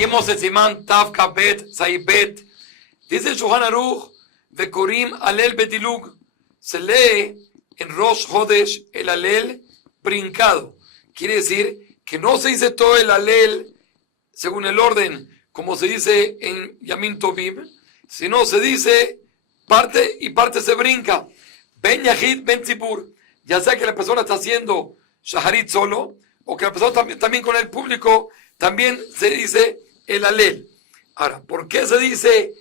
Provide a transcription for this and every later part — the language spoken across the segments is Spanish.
Seguimos el Simán Tav Kabet Saibet. Dice el Shulchan Aruch, Vekorim Alel Betilug. Se lee en Rosh Hodesh el Alel brincado. Quiere decir que no se dice todo el Alel según el orden, como se dice en Yamin Tovim, sino se dice parte y parte se brinca. Ben Yahid, Ben Tzibur. Ya sea que la persona está haciendo Shaharit solo, o que la persona también con el público, también se dice el Alel. Ahora, ¿por qué se dice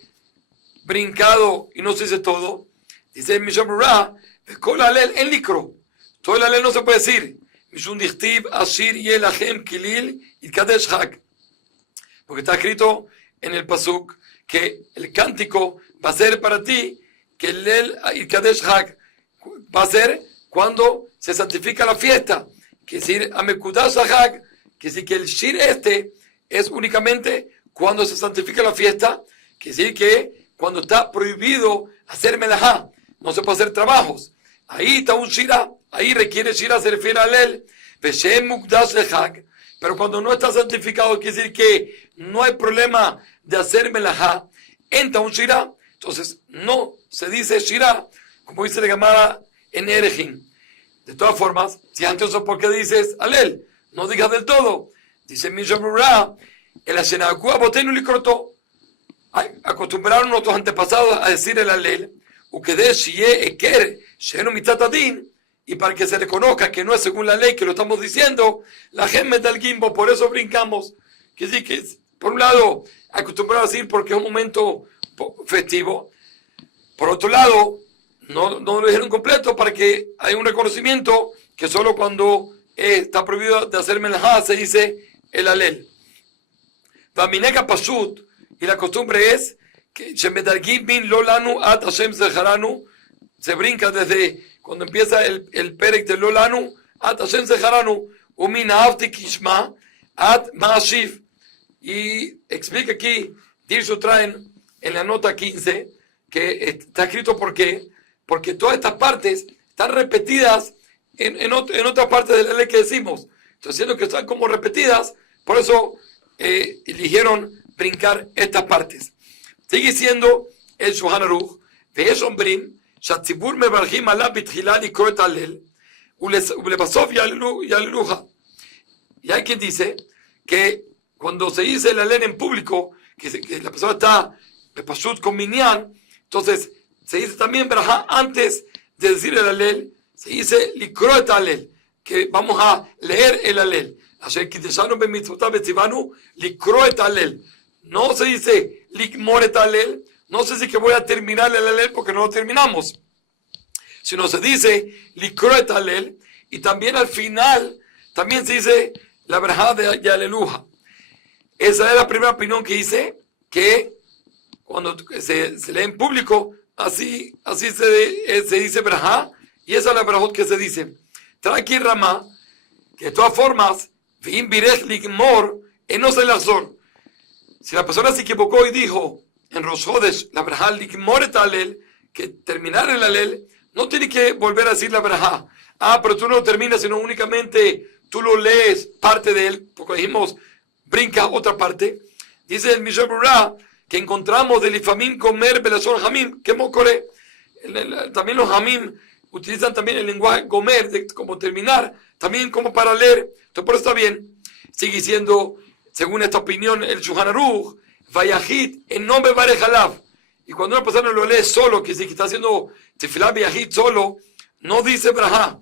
brincado y no se dice todo? Dice el Misham Ra, con Alel en licro. Todo el Alel no se puede decir. Mishum dichtib ashir yelachem kilil itkadesh hak. Porque está escrito en el pasuk que el cántico va a ser para ti, que el itkadesh hak va a ser cuando se santifica la fiesta. Que decir amekudash hak, que decir que el shir es únicamente cuando se santifica la fiesta, que decir que cuando está prohibido hacer melajá, no se puede hacer trabajos. Ahí está un shirah, ahí requiere shirah, se refiere a él. Pero cuando no está santificado, quiere decir que no hay problema de hacer melajá, entra un shirah, entonces no se dice shirah, como dice la Gemara en Erejim. De todas formas, si antes o porque dices alel, no digas del todo. Dice Mishamurah, el Ashenakua Botenu li cortó. Acostumbraron nuestros antepasados a decir el alel, y para que se reconozca que no es según la ley que lo estamos diciendo, la gente del gimbo, por eso brincamos. Que sí, que por un lado, acostumbrado a decir porque es un momento festivo. Por otro lado, no lo dijeron completo para que haya un reconocimiento que solo cuando está prohibido de hacer melajá se dice el alel. Vamineka pashut, y la costumbre es que se brinca desde cuando empieza el perek de Lolanu at Hashem Zeharanu umin ahavti kishma at ma'ashiv. Y explica aquí, Dirshu traen en la nota 15 que está escrito por qué, porque todas estas partes están repetidas en otras partes de la ley que decimos. Entonces, siendo que están como repetidas, por eso eligieron brincar estas partes. Sigue siendo el Shulchan Aruch, ויש אומרים שהציבור מברכים עליו בתחילה לקרוא את הלל ולבסוף יעללוה. Y hay quien dice que cuando se dice el alel en público, que la persona está pashut con minyan, entonces se dice también brajá antes de decir el alel, se dice likro et alel, que vamos a leer el alel. Asher kideshanu b'mitzvotav v'tzivanu likro et alel. No se dice likmor et alel, no se dice que voy a terminar el alel porque no lo terminamos, sino se dice likro et alel, y también al final también se dice la brajá de Yaleluja. Esa es la primera opinión que dice, que cuando se lee en público, así se dice brajá, y esa es la brajot que se dice. Trae aquí Ramá, que de todas formas, vim birech likmor, no se lazor. Si la persona se equivocó y dijo en Rosh Hodesh la brajá likmor et alel, que terminar el alel, no tiene que volver a decir la brajá. Pero tú no lo terminas, sino únicamente tú lo lees parte de él, porque dijimos, brinca otra parte. Dice el Mishra Burah que encontramos del ifamim comer belazor hamim, que mocore. También los hamim utilizan también el lenguaje comer, como terminar, también como para leer. Entonces, por eso está bien. Sigue siendo, según esta opinión, el Shulchan Aruch, vayahid en nombre barejalav. Y cuando una persona lo lee solo, que si está haciendo tefilá vayahid solo, no dice brajá.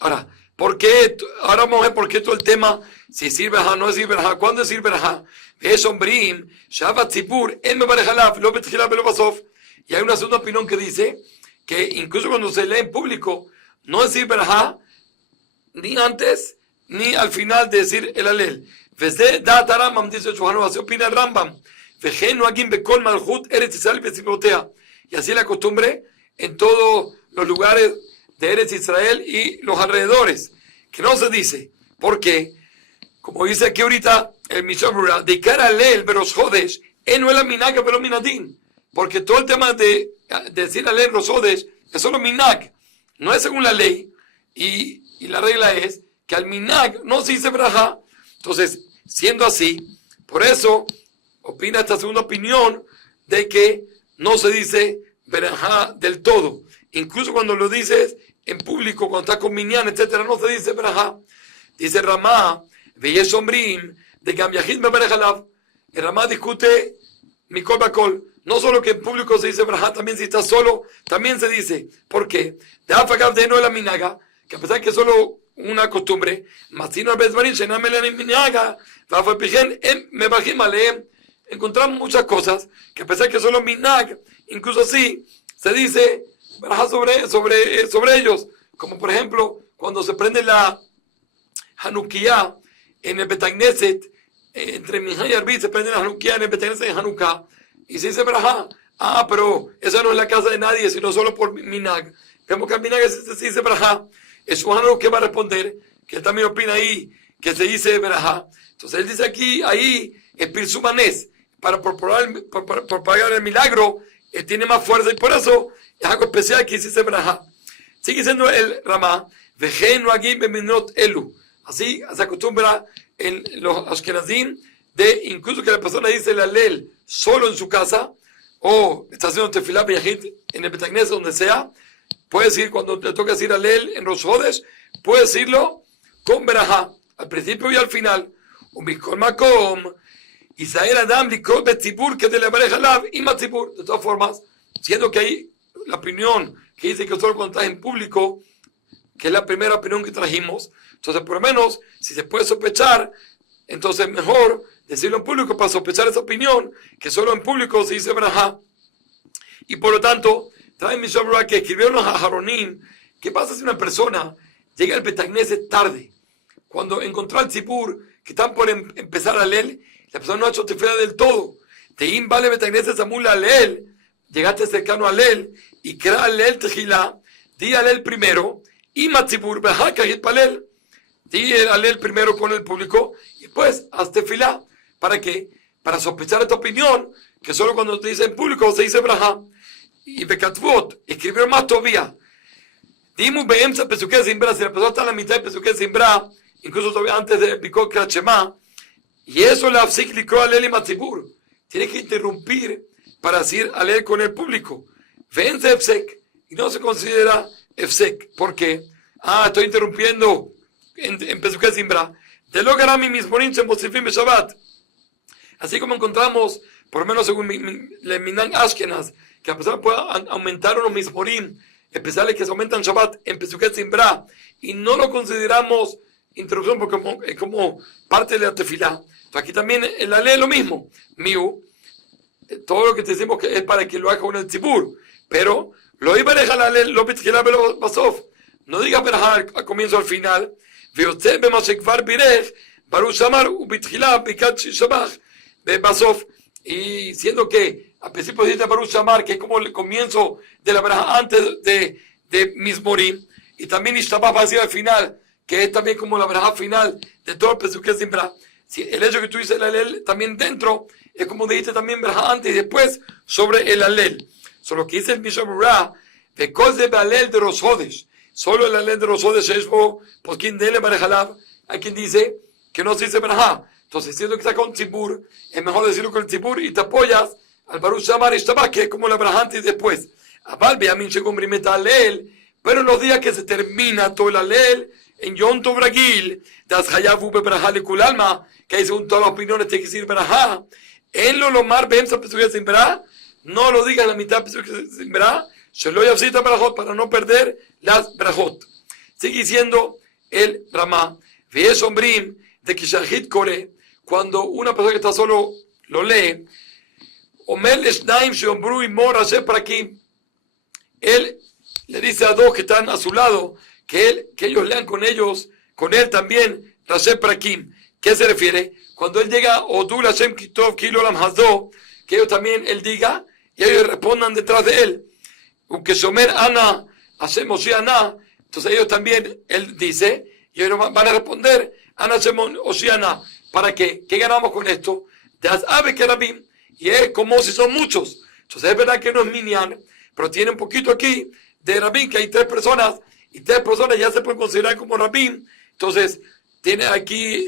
Ahora, ¿por qué? Ahora vamos a ver por qué todo el tema, si decir brajá, no decir brajá, ¿cuándo decir brajá? Es ombrim, shavat tzibur, en me barejalav, lo betchilá velo basof. Y hay una segunda opinión que dice que incluso cuando se lee en público, no decir brajá, ni antes, ni al final de decir el alel. Veze dat Rambam, dice el Shulchan Aruch, así opina el Rambam. Veje no agim bekol malchut Eretz Israel vecibotea. Y así es la costumbre en todos los lugares de Eretz Israel y los alrededores, que no se dice. ¿Por qué? Como dice aquí ahorita el Mishra Burah, de cara a leer Rosh Hodesh, no es la minag pero minadin. Porque todo el tema de decir a leer Rosh Hodesh es solo minag, no es según la ley. Y la regla es que al minag no se dice brajá. Entonces, siendo así, Por eso, opina esta segunda opinión de que no se dice verajá del todo. Incluso cuando lo dices en público, cuando estás con minyan, etcétera, no se dice verajá. Dice Ramá, veyesh ombrim, de Gam Yahid me berajalav. El Ramá discute mikol bakol. No solo que en público se dice verajá, también si estás solo, también se dice. ¿Por qué? De afagav de no la minaga, que a pesar que es solo una costumbre, masino al bezvarim, shenamel en minaga, vafapigen en mebajim aleem. Encontramos muchas cosas que a pesar que solo minag, incluso así, se dice verajá sobre ellos. Como por ejemplo, cuando se prende la Hanukkah en el Betagneset, entre Minha y Arbit se prende la Hanukkah en el Betagneset de Hanukkah, y se dice verajá. Pero esa no es la casa de nadie, sino solo por minag. Vemos que el minag se dice verajá. Es Juan que va a responder, que él también opina ahí, que se dice verajá. Entonces él dice aquí, ahí, el Pirsumanés, para propagar el milagro, tiene más fuerza y por eso es algo especial que dice verajá. Sigue siendo el Ramá, vejen aquí beminot elu. Así se acostumbra en los Ashkenazim, de incluso que la persona dice el alel solo en su casa, o está haciendo tefilá beyahid en el Betagneset, donde sea, puede decir cuando le toca decir alel en Rosh Hodesh, puede decirlo con verajá, al principio y al final. Un bikol makom, Israel Adam likol betzibur que de la berejalav y matzibur. De todas formas, siendo que hay la opinión que dice que solo cuando estás en público, que es la primera opinión que trajimos, entonces por lo menos, si se puede sospechar, entonces mejor decirlo en público para sospechar esa opinión, que solo en público se dice verajá. Y por lo tanto, trae mi Shabbat que escribieron los Aharonim, ¿qué pasa si una persona llega al Betagneset tarde? Cuando encontró al tzibur, que están por empezar a leer, la persona no ha hecho tefilá del todo. Teim vale Betagneset Samul a leer, llegaste cercano a leer, y crea leer tejilá, di a leer primero, y matzibur, bejaka y palel, di a leer primero con el público, y después haz tefilá. ¿Para qué? Para sospechar esta opinión, que solo cuando te dice en público se dice brajá. Y Bekatvot, escribieron más todavía. Dimu beemsa pesuke simbra, si la persona está en la mitad de pesuke simbra, incluso todavía antes de Bikot Krachema, y eso la afsik likro alel y matzibur. Tiene que interrumpir para decir alel con el público. Vence efsek, y no se considera efsek. ¿Por qué? Estoy interrumpiendo en pesuke simbra. De lo garami mismorim se mosifim be Shabbat. Así como encontramos, por lo menos según le Minan Ashkenaz, que a pesar de pueda aumentar unos mismorim, especiales que se aumentan Shabbat en Pesuket Simbra, y no lo consideramos interrupción porque es como parte de la tefilá. Entonces aquí también el alel es lo mismo. Miu, todo lo que te decimos que es para que lo haga con el tzibur, pero lo iba a dejar el alel, lo pitchilá velo basof. No digas verajá al comienzo al final. Veotzeh b'mashekvar birech, baruch shamar ubitchilá bikat shabach basof. Y siendo que al principio dice Baruch Shamar, que es como el comienzo de la verajá antes de Mismorim, y también Ishtabach va a decir al final, que es también como la verajá final de todo el Pesuke Simbra. Si el hecho que tú dices el alel también dentro, es como dijiste también verajá antes y después sobre el alel. Solo que dice el Mishamurah, de cosas de alel de Rosh Hodesh, solo el alel de Rosh Hodesh es por quien dele barajalav, hay quien dice que no se dice verajá. Entonces, siendo que está con tzibur, es mejor decirlo con el tzibur y te apoyas al Baruch Shamar Ishtabach, que es como la verajá antes y después. Abal be'amin shegombrim alel, pero en los días que se termina todo el alel, en Yom Tov Ragil, das hayavu beberajá lekul alma, que hay según todas las opiniones tiene que decir verajá, en lo lomar be'emsa pesuke simbra, no lo digas en la mitad pesuke simbra, shelo yafsita berajot, para no perder las berajot. Sigue diciendo el Ramá, ve'esh ombrim, de Kishahit Kore, cuando una persona que está solo lo lee, Omer Shnaim Sheombru Imor Hashem Prakim, él le dice a dos que están a su lado que ellos lean con él también Hashem Prakim. ¿Qué se refiere? Cuando él llega Odul Hashem Kitov Kilo Lam Hazdo, que ellos también él diga y ellos respondan detrás de él. Aunque Shomer Ana Hashem Oshiana, entonces ellos también él dice y ellos van a responder Ana Hashem Oshiana. ¿Para qué? ¿Qué ganamos con esto? De Ave Kerabim, y es como si son muchos. Entonces es verdad que no es minyan, pero tiene un poquito aquí de Rabim, que hay tres personas, y tres personas ya se pueden considerar como Rabim. Entonces, tiene aquí,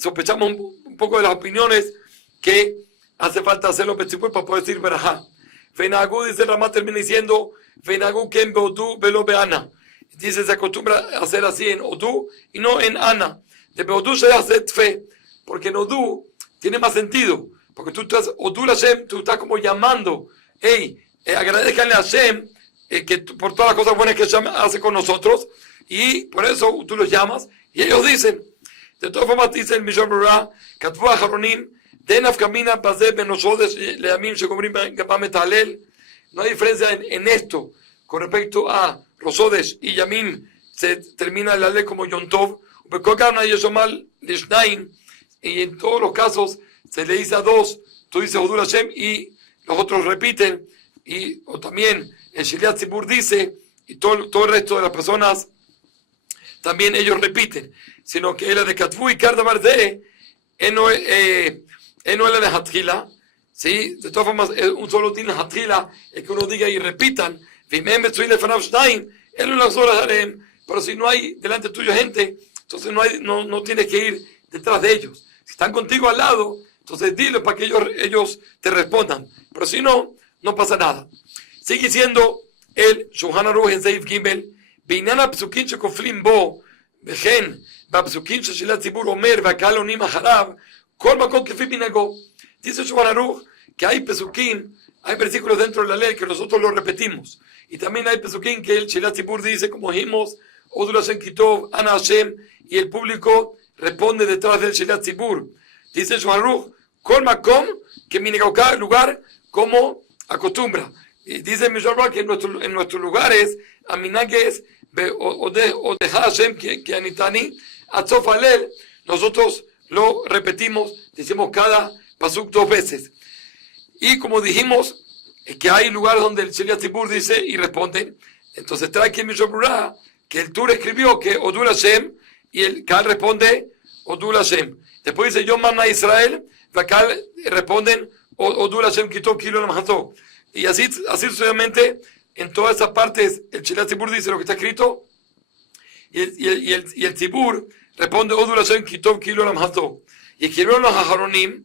sospechamos un poco de las opiniones que hace falta hacerlo para poder decir verajá. Fenagú, dice Ramá, termina diciendo, Fenagú ken beodú velo beana. Dice, se acostumbra a hacer así en odú y no en ana. De beodú se hace fe, porque en odú tiene más sentido. Porque tú estás, odú Hashem, tú estás como llamando, hey, agradezcanle a Hashem por todas las cosas buenas que Hashem hace con nosotros, y por eso tú los llamas, y ellos dicen, de todas formas dice el Mishar Berurah, Katvu Aharonim, Denaf Kamina Bazeh Benosodes Leamim Shekomrim Gapametalel. No hay diferencia en esto con respecto a Rosodes y Yamim, se termina la ley como Yom Tov, y en todos los casos se le dice a dos, tú dices Odul Hashem y los otros repiten, o también el Sheliat Tzibur dice, y todo el resto de las personas también ellos repiten, sino que él es de Katvu y Kardabar de no es de Hatjila, ¿sí? De todas formas, un solo tiene Hatjila, es que uno diga y repitan, pero si no hay delante tuyo gente, entonces no tienes que ir detrás de ellos. Si están contigo al lado, entonces dile para que ellos te respondan. Pero si no, no pasa nada. Sigue siendo el Shulchan Aruch en Seif Gimel, בעניין הפסוקים שכופלים בו, וכן בפסוקים ששל הציבור אומר והקהל עונים אחריו, כל מקום כפי מנהגו. Dice Shulchan Aruch que hay pesukim, hay versículos dentro de la ley que nosotros los repetimos. Y también hay pesukim que el Sheliat Tzibur dice, como dijimos, Odul Hashem Kitov, Ana Hashem, y el público responde detrás del Sheliat Tzibur. Dice Shulchan Aruch, Kol Makom, que cada lugar como acostumbra. Y dice Mishar Berurah que en nuestros lugares, Aminages, o de Hashem, que Anitani, Atzof Alel, nosotros lo repetimos, decimos cada pasuk 2 veces. Y como dijimos, que hay lugares donde el Sheliat Tzibur dice y responden, entonces trae aquí Mishar Berurah que el Tur escribió que Odul Hashem, y el Kal responde Odul Hashem. Después dice Yom Mana Israel, y Kal responden Odul Hashem Kitov Kilo Lamhato. Y así sucesivamente, en todas esas partes, el Sheliat Tzibur dice lo que está escrito, y el Tzibur responde Odul Hashem Kitov Kilo Lamhato. Y escribieron los Aharonim,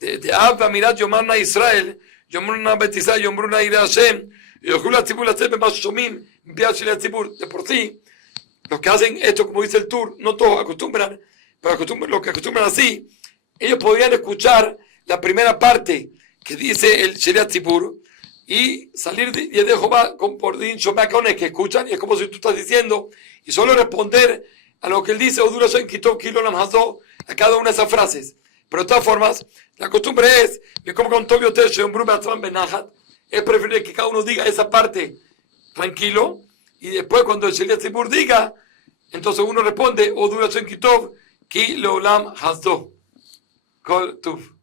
de Abba Mirat Yomana Israel, Yomruna Betizá, Yomruna Ira Hashem, y Ojula Tzibur la Tepe Mashomim, envía Sheliat Tzibur. De por sí, los que hacen esto, como dice el Tur, no todos acostumbran, pero los que acostumbran así, ellos podrían escuchar la primera parte que dice el Sheliat Tzibur y salir de Jehová por Din Shomeakones que escuchan, y es como si tú estás diciendo, y solo responder a lo que él dice, Odul Hashem Kitov Kilo Lamhato, a cada una de esas frases. Pero de todas formas, la costumbre es, es preferible que cada uno diga esa parte tranquilo, y después cuando el Sheliat Tzibur diga, entonces uno responde, Odul Hashem Kitov Ki Leolam Hazo. Kol Tuv.